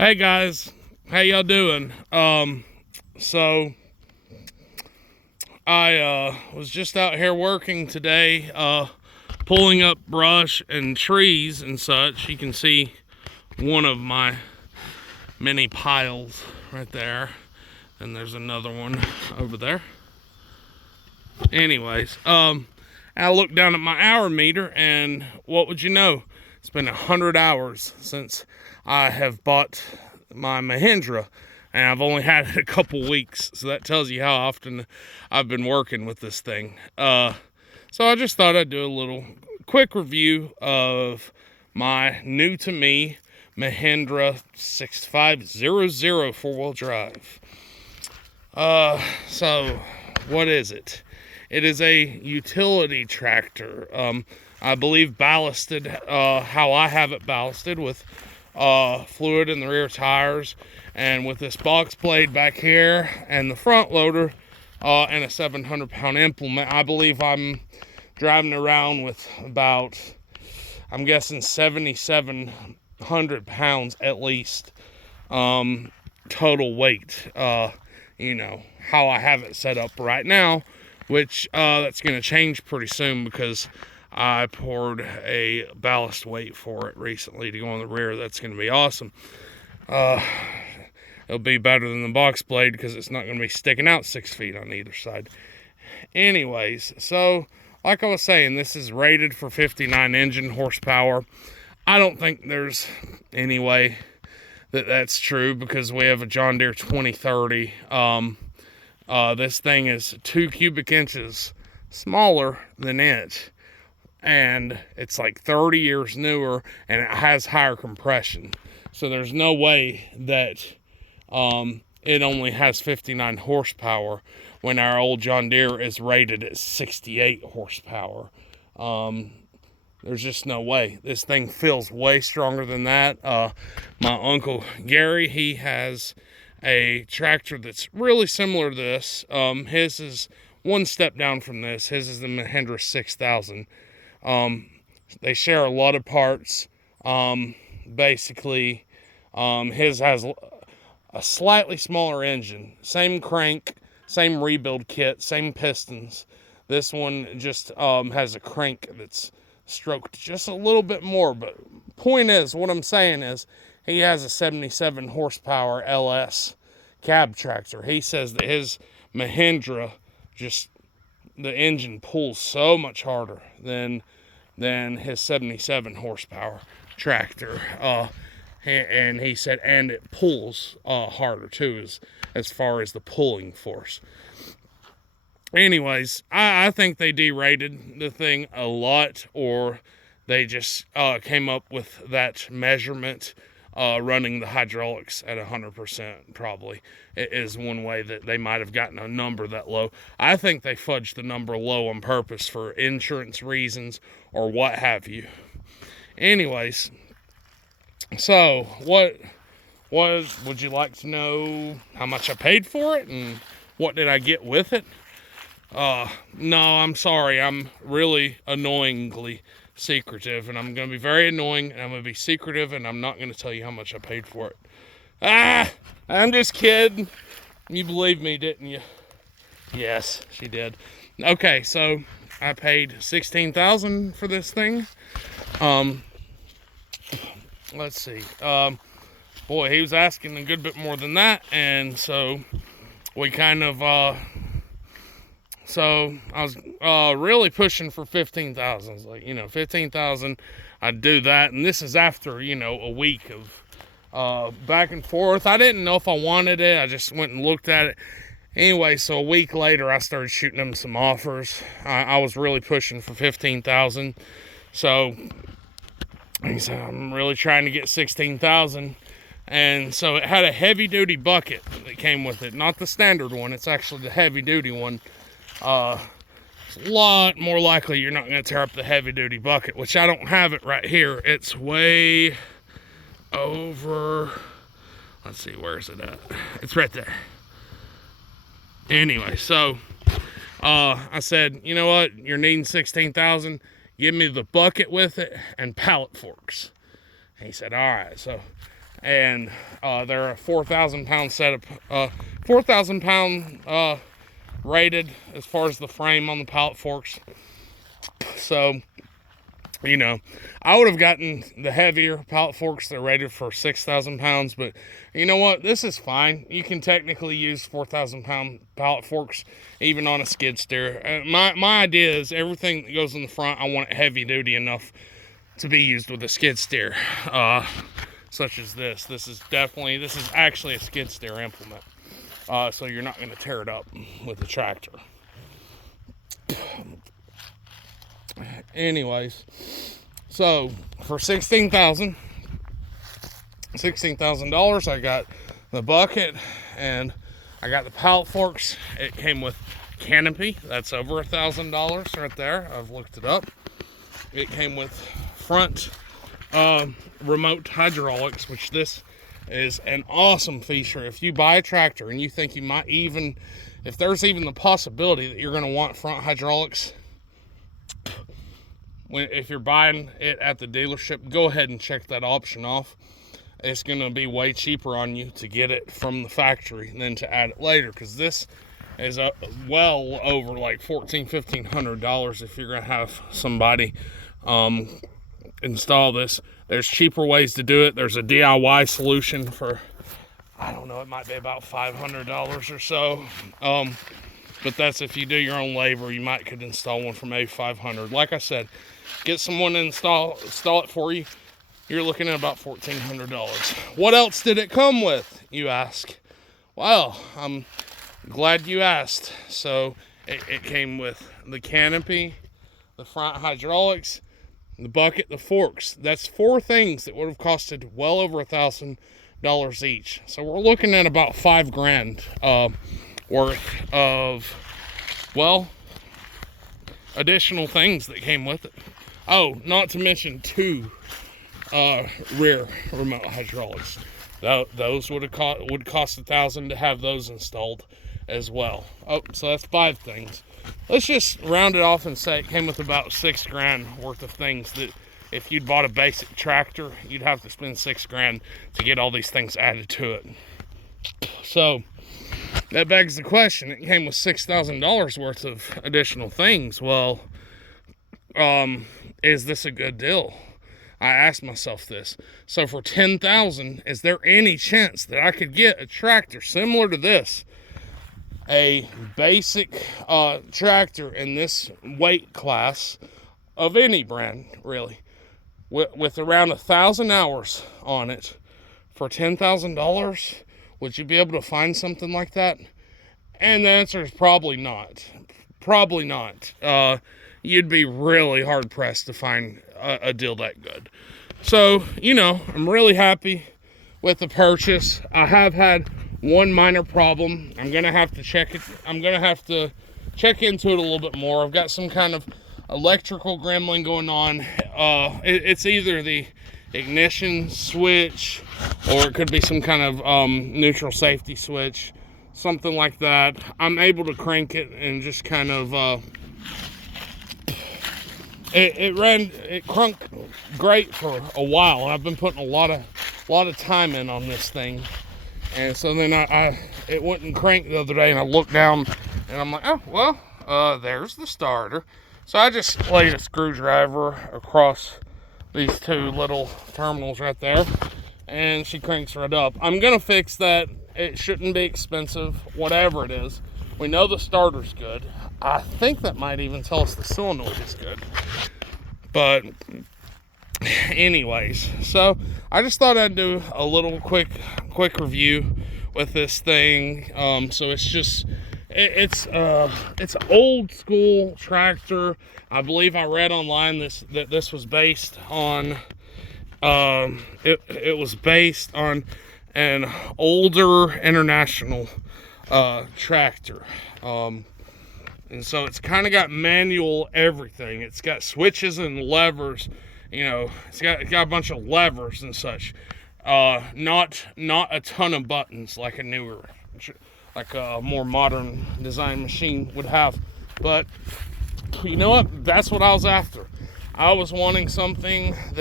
Hey guys, how y'all doing? So I was just out here working today, pulling up brush and trees and such. You can see one of my many piles right there, and there's another one over there. Anyways, I looked down at my hour meter, and what would you know? It's been 100 hours since I have bought my Mahindra, and I've only had it a couple weeks, so that tells you how often I've been working with this thing. So I just thought I'd do a little quick review of my new to me Mahindra 6500 four-wheel drive. So what is it? It is a utility tractor. I believe ballasted, how I have it ballasted, with fluid in the rear tires, and with this box blade back here and the front loader, and a 700-pound implement. I believe I'm driving around with about, I'm guessing 7,700 pounds at least, total weight. You know, how I have it set up right now, which that's going to change pretty soon because I poured a ballast weight for it recently to go on the rear. That's going to be awesome. It'll be better than the box blade because it's not going to be sticking out 6 feet on either side. Anyways, so like I was saying, this is rated for 59 engine horsepower. I don't think there's any way that that's true because we have a John Deere 2030. This thing is 2 cubic inches smaller than it, and it's like 30 years newer, and it has higher compression. So there's no way that it only has 59 horsepower when our old John Deere is rated at 68 horsepower. There's just no way. This thing feels way stronger than that. My uncle Gary, he has a tractor that's really similar to this. His is one step down from this. His is the Mahindra 6000. They share a lot of parts. Basically, his has a slightly smaller engine, same crank, same rebuild kit, same pistons. This one just has a crank that's stroked just a little bit more. But point is, what I'm saying is, he has a 77 horsepower LS cab tractor. He says that his Mahindra, just the engine pulls so much harder than his 77 horsepower tractor. And he said, and it pulls harder too, as far as the pulling force. Anyways, I think they derated the thing a lot, or they just came up with that measurement running the hydraulics at 100%. Probably it is one way that they might have gotten a number that low. I think they fudged the number low on purpose for insurance reasons or what have you. Anyways, so what would you like to know? How much I paid for it and what did I get with it? No, I'm sorry. I'm really annoyingly secretive, and I'm going to be very annoying, and I'm going to be secretive, and I'm not going to tell you how much I paid for it. I'm just kidding. You believed me, didn't you? Yes, she did. Okay, so I paid $16,000 for this thing. Let's see. Boy, he was asking a good bit more than that, and so we kind of so I was really pushing for $15,000. I was like, $15,000, I'd do that. And this is after, a week of back and forth. I didn't know if I wanted it. I just went and looked at it. Anyway, so a week later, I started shooting him some offers. I was really pushing for $15,000. So he said, I'm really trying to get $16,000. And so it had a heavy-duty bucket that came with it. Not the standard one. It's actually the heavy-duty one. It's a lot more likely you're not going to tear up the heavy-duty bucket, which I don't have it right here. It's way over. Let's see, where is it at? It's right there. Anyway, so I said, you know what? You're needing $16,000. Give me the bucket with it and pallet forks. And he said, all right. So and they're a 4,000 pound setup, 4,000 pound rated as far as the frame on the pallet forks. So, you know, I would have gotten the heavier pallet forks. They're rated for 6,000 pounds, but you know what? This is fine. You can technically use 4,000 pound pallet forks even on a skid steer. My idea is everything that goes in the front, I want it heavy duty enough to be used with a skid steer, such as this. This is actually a skid steer implement, so you're not going to tear it up with the tractor. Anyways, so for $16,000, I got the bucket and I got the pallet forks. It came with canopy. That's over $1,000 right there. I've looked it up. It came with front remote hydraulics, which this is an awesome feature. If you buy a tractor and you think you might even, if there's even the possibility that you're going to want front hydraulics, if you're buying it at the dealership, go ahead and check that option off. It's going to be way cheaper on you to get it from the factory than to add it later, because this is well over like $1,400-$1,500 if you're going to have somebody install this. There's cheaper ways to do it. There's a DIY solution for, I don't know, it might be about $500 or so. But that's if you do your own labor. You could install one for maybe $500. Like I said, get someone to install it for you. You're looking at about $1,400. What else did it come with, you ask? Well, I'm glad you asked. So it came with the canopy, the front hydraulics, the bucket, the forks. That's 4 things that would have costed well over $1,000 each. So we're looking at about $5,000 worth of, well, additional things that came with it. Oh, not to mention 2 rear remote hydraulics. Those would cost $1,000 to have those installed as well. Oh, so that's 5 things. Let's just round it off and say it came with about $6,000 worth of things that if you'd bought a basic tractor, you'd have to spend $6,000 to get all these things added to it. So that begs the question. It came with $6,000 worth of additional things. Well, is this a good deal? I asked myself this. So for $10,000, is there any chance that I could get a tractor similar to this? A basic tractor in this weight class of any brand, really, with around 1,000 hours on it for $10,000? Would you be able to find something like that? And the answer is probably not. Probably not. You'd be really hard-pressed to find a deal that good. So, you know, I'm really happy with the purchase. I have had one minor problem. I'm going to have to check it. I'm going to have to check into it a little bit more. I've got some kind of electrical gremlin going on. It's either the ignition switch, or it could be some kind of neutral safety switch, something like that. I'm able to crank it and just kind of it crunk great for a while. I've been putting a lot of time in on this thing, and so then it wouldn't crank the other day, and I looked down and I'm like, oh well, there's the starter. So I just laid a screwdriver across these 2 little terminals right there, and she cranks right up. I'm gonna fix that. It shouldn't be expensive, whatever it is. We know the starter's good. I think that might even tell us the solenoid is good. But anyways, so I just thought I'd do a little quick review with this thing. So it's just it's an old school tractor. I believe I read online that this was based on it was based on an older international tractor. And so it's kind of got manual everything. It's got switches and levers, you know, it's got a bunch of levers and such. Not a ton of buttons like a more modern design machine would have. But you know what? That's what I was after. I was wanting something that